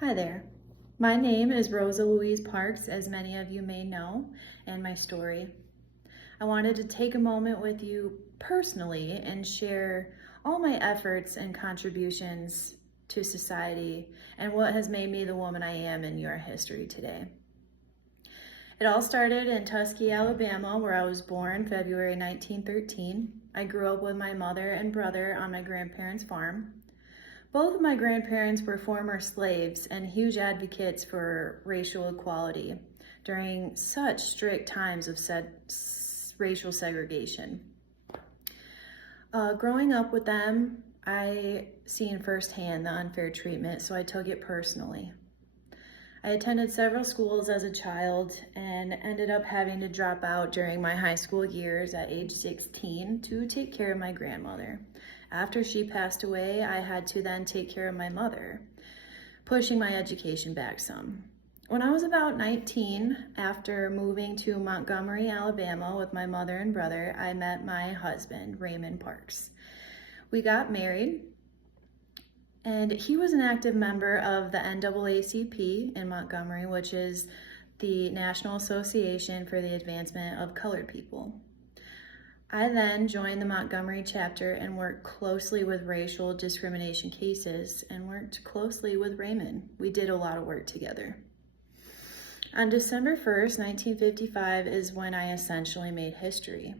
Hi there. My name is Rosa Louise Parks, as many of you may know, and my story. I wanted to take a moment with you personally and share all my efforts and contributions to society and what has made me the woman I am in your history today. It all started in Tuskegee, Alabama, where I was born February 1913. I grew up with my mother and brother on my grandparents' farm. Both of my grandparents were former slaves and huge advocates for racial equality during such strict times of racial segregation. Growing up with them, I seen firsthand the unfair treatment, so I took it personally. I attended several schools as a child and ended up having to drop out during my high school years at age 16 to take care of my grandmother. After she passed away, I had to then take care of my mother, pushing my education back some. When I was about 19, after moving to Montgomery, Alabama with my mother and brother, I met my husband, Raymond Parks. We got married, and he was an active member of the NAACP in Montgomery, which is the National Association for the Advancement of Colored People. I then joined the Montgomery chapter and worked closely with racial discrimination cases and worked closely with Raymond. We did a lot of work together. On December 1st, 1955 is when I essentially made history.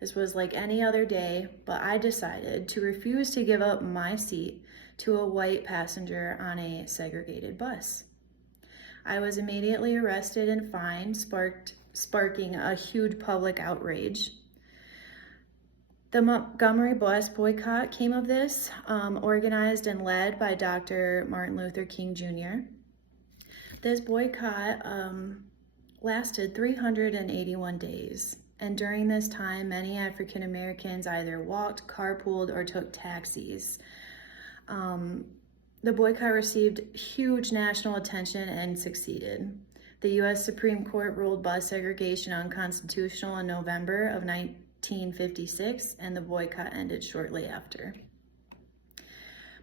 This was like any other day, but I decided to refuse to give up my seat to a white passenger on a segregated bus. I was immediately arrested and fined, sparking a huge public outrage. The Montgomery bus boycott came of this, organized and led by Dr. Martin Luther King Jr. This boycott lasted 381 days. And during this time, many African Americans either walked, carpooled, or took taxis. The boycott received huge national attention and succeeded. The U.S. Supreme Court ruled bus segregation unconstitutional in November of 1956, and the boycott ended shortly after.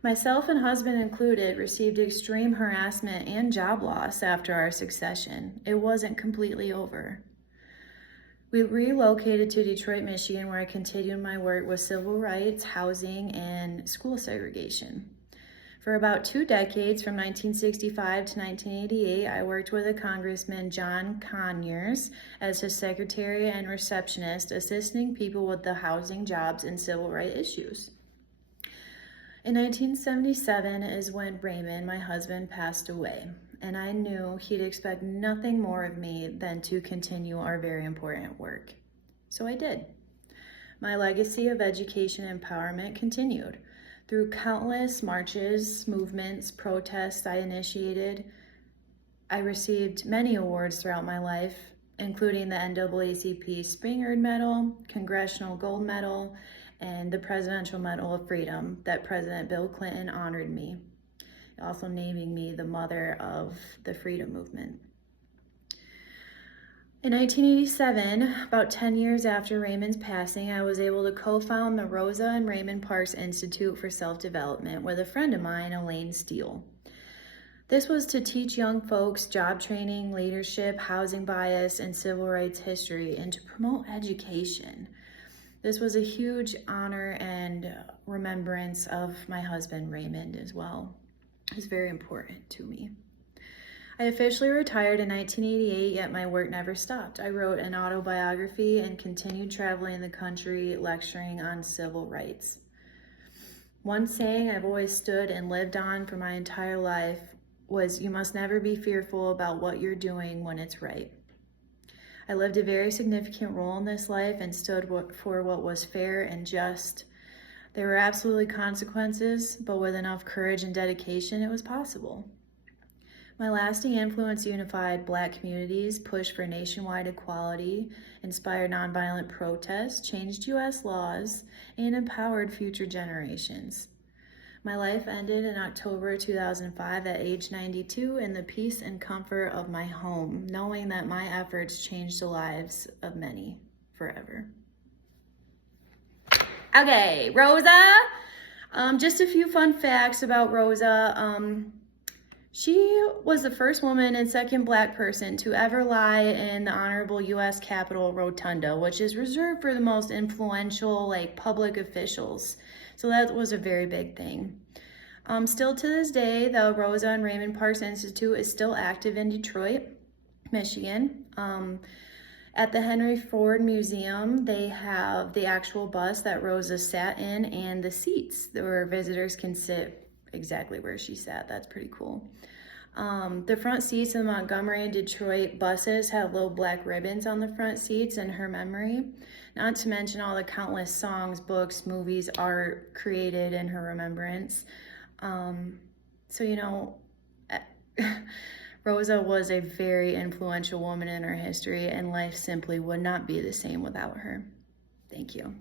Myself and husband included received extreme harassment and job loss after our succession. It wasn't completely over. We relocated to Detroit, Michigan, where I continued my work with civil rights, housing, and school segregation. For about 2 decades, from 1965 to 1988, I worked with a Congressman, John Conyers, as his secretary and receptionist, assisting people with the housing, jobs, and civil rights issues. In 1977 is when Raymond, my husband, passed away, and I knew he'd expect nothing more of me than to continue our very important work. So I did. My legacy of education and empowerment continued. Through countless marches, movements, protests I initiated, I received many awards throughout my life, including the NAACP Springard Medal, Congressional Gold Medal, and the Presidential Medal of Freedom that President Bill Clinton honored me, also naming me the mother of the freedom movement. In 1987, about 10 years after Raymond's passing, I was able to co-found the Rosa and Raymond Parks Institute for Self-Development with a friend of mine, Elaine Steele. This was to teach young folks job training, leadership, housing bias, and civil rights history, and to promote education. This was a huge honor and remembrance of my husband, Raymond, as well. It's very important to me. I officially retired in 1988, yet my work never stopped. I wrote an autobiography and continued traveling the country, lecturing on civil rights. One saying I've always stood and lived on for my entire life was, "You must never be fearful about what you're doing when it's right." I lived a very significant role in this life and stood for what was fair and just. There were absolutely consequences, but with enough courage and dedication, it was possible. My lasting influence unified Black communities, pushed for nationwide equality, inspired nonviolent protests, changed U.S. laws, and empowered future generations. My life ended in October 2005 at age 92 in the peace and comfort of my home, knowing that my efforts changed the lives of many forever. Okay, Rosa. Just a few fun facts about Rosa. She was the first woman and second Black person to ever lie in the Honorable U.S. Capitol Rotunda, which is reserved for the most influential, like, public officials. So that was a very big thing. Still to this day, the Rosa and Raymond Parks Institute is still active in Detroit, Michigan. At the Henry Ford Museum, they have the actual bus that Rosa sat in and the seats where visitors can sit exactly where she sat. That's pretty cool. The front seats in the Montgomery and Detroit buses have little black ribbons on the front seats in her memory, not to mention all the countless songs, books, movies, art created in her remembrance. So, you know, Rosa was a very influential woman in our history, and life simply would not be the same without her. Thank you.